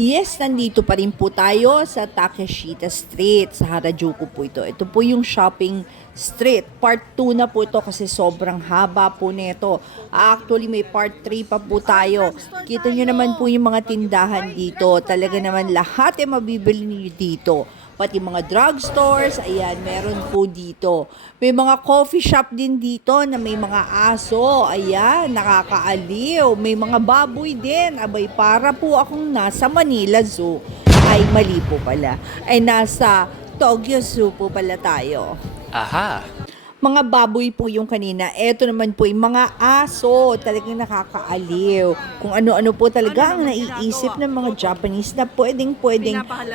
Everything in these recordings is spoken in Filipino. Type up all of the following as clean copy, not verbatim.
Yes, nandito pa rin po tayo sa Takeshita Street, sa Harajuku po ito. Ito po yung shopping street. Part 2 na po ito kasi sobrang haba po nito. Actually, may part 3 pa po tayo. Kita nyo naman po yung mga tindahan dito. Talaga naman lahat ay mabibili niyo dito. Pati mga drugstores, ayan, meron po dito. May mga coffee shop din dito na may mga aso, ayan, nakakaaliw. May mga baboy din, abay, para po akong nasa Manila Zoo. Ay, mali po pala. Ay, nasa Tokyo Zoo po pala tayo. Aha! Mga baboy po yung kanina. Eto naman po yung mga aso. Talagang nakakaaliw. Kung ano-ano po talaga ang naiisip ng mga Japanese na pwedeng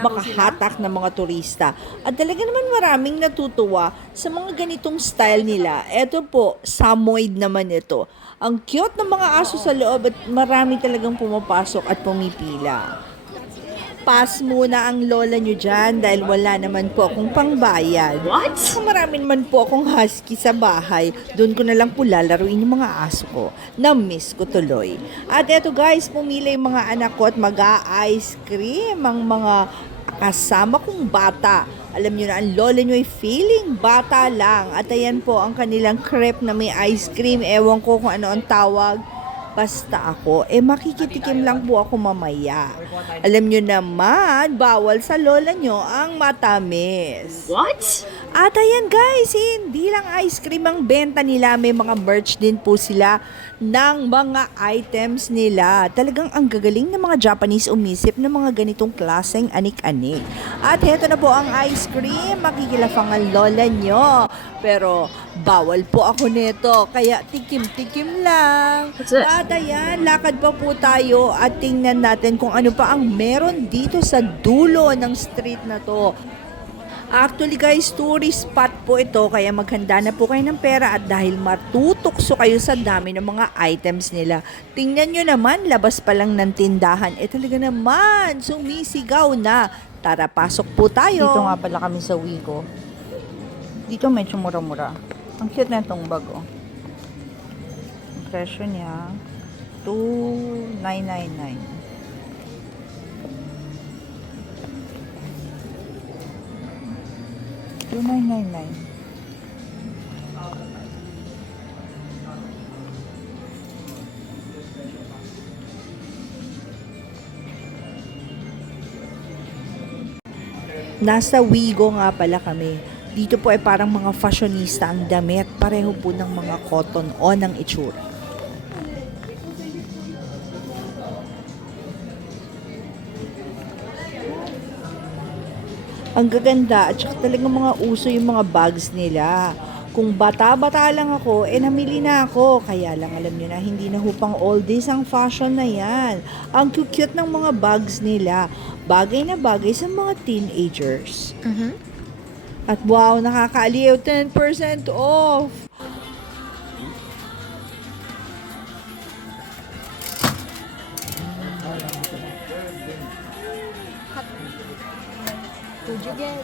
makahatak ng mga turista. At talaga naman maraming natutuwa sa mga ganitong style nila. Eto po, Samoyed naman ito. Ang cute ng mga aso sa loob at marami talagang pumapasok at pumipila. Pass muna ang lola nyo dyan dahil wala naman po akong pangbayad. What? Kung marami naman po akong husky sa bahay, doon ko na lang po lalaruin yung mga aso ko. Na-miss ko tuloy. At eto guys, pumili yung mga anak ko at mag-a-ice cream ang mga kasama kong bata. Alam nyo na, ang lola nyo ay feeling bata lang. At ayan po ang kanilang crepe na may ice cream. Ewan ko kung ano ang tawag. Basta ako, makikitikim lang po ako mamaya. Alam nyo naman, bawal sa lola nyo ang matamis. What? At ayan guys, hindi lang ice cream ang benta nila, may mga merch din po sila ng mga items nila. Talagang ang gagaling ng mga Japanese umisip ng mga ganitong klaseng anik-anik. At heto na po ang ice cream, makikilafang ang lola nyo. Pero bawal po ako nito, kaya tikim-tikim lang. At ayan, lakad pa po tayo at tingnan natin kung ano pa ang meron dito sa dulo ng street na to. Actually guys, tourist spot po ito, kaya maghanda na po kayo ng pera at dahil matutokso kayo sa dami ng mga items nila. Tingnan nyo naman, labas pa lang ng tindahan, talaga naman, sumisigaw na. Tara, pasok po tayo. Dito nga pala kami sa Wigo. Dito medyo mura-mura. Ang cute na itong bag, oh. Ang presyo niya, 2,999. $2,999. Nasa Wigo nga pala kami. Dito po ay parang mga fashionista ang damit. Pareho po ng mga cotton o ng itsura. Ang gaganda at saka talagang mga uso yung mga bags nila. Kung bata-bata lang ako, namili na ako. Kaya lang alam nyo na, hindi na hupang oldies ang fashion na yan. Ang cute ng mga bags nila. Bagay na bagay sa mga teenagers. At wow, nakakaaliw, 10% off. Would you get?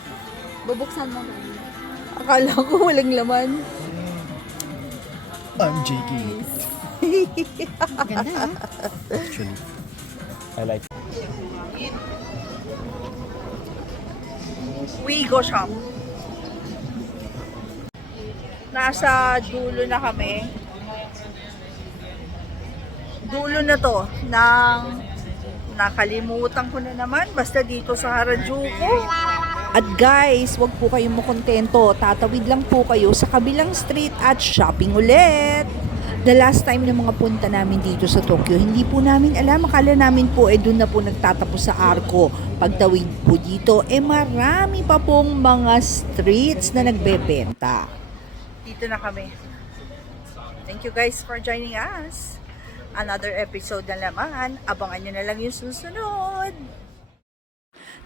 Bubuksan mo na. Akala ko walang laman. I'm JK. Ganda ha? Actually, I like Wigo shop. Nasa dulo na kami. Dulo na to ng nakalimutan ko na naman basta dito sa Harajuku. At guys, wag po kayong makontento. Tatawid lang po kayo sa kabilang street at shopping ulit. The last time na mga punta namin dito sa Tokyo, hindi po namin alam. Akala namin po doon na po nagtatapos sa Arco. Pagtawid po dito, marami pa pong mga streets na nagbebenta. Dito na kami. Thank you guys for joining us. Another episode na naman. Abangan nyo na lang yung susunod.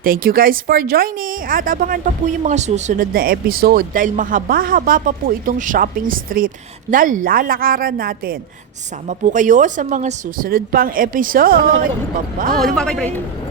Thank you guys for joining at abangan pa po yung mga susunod na episode dahil mahaba-haba pa po itong shopping street na lalakaran natin. Sama po kayo sa mga susunod pang episode. Bye-bye!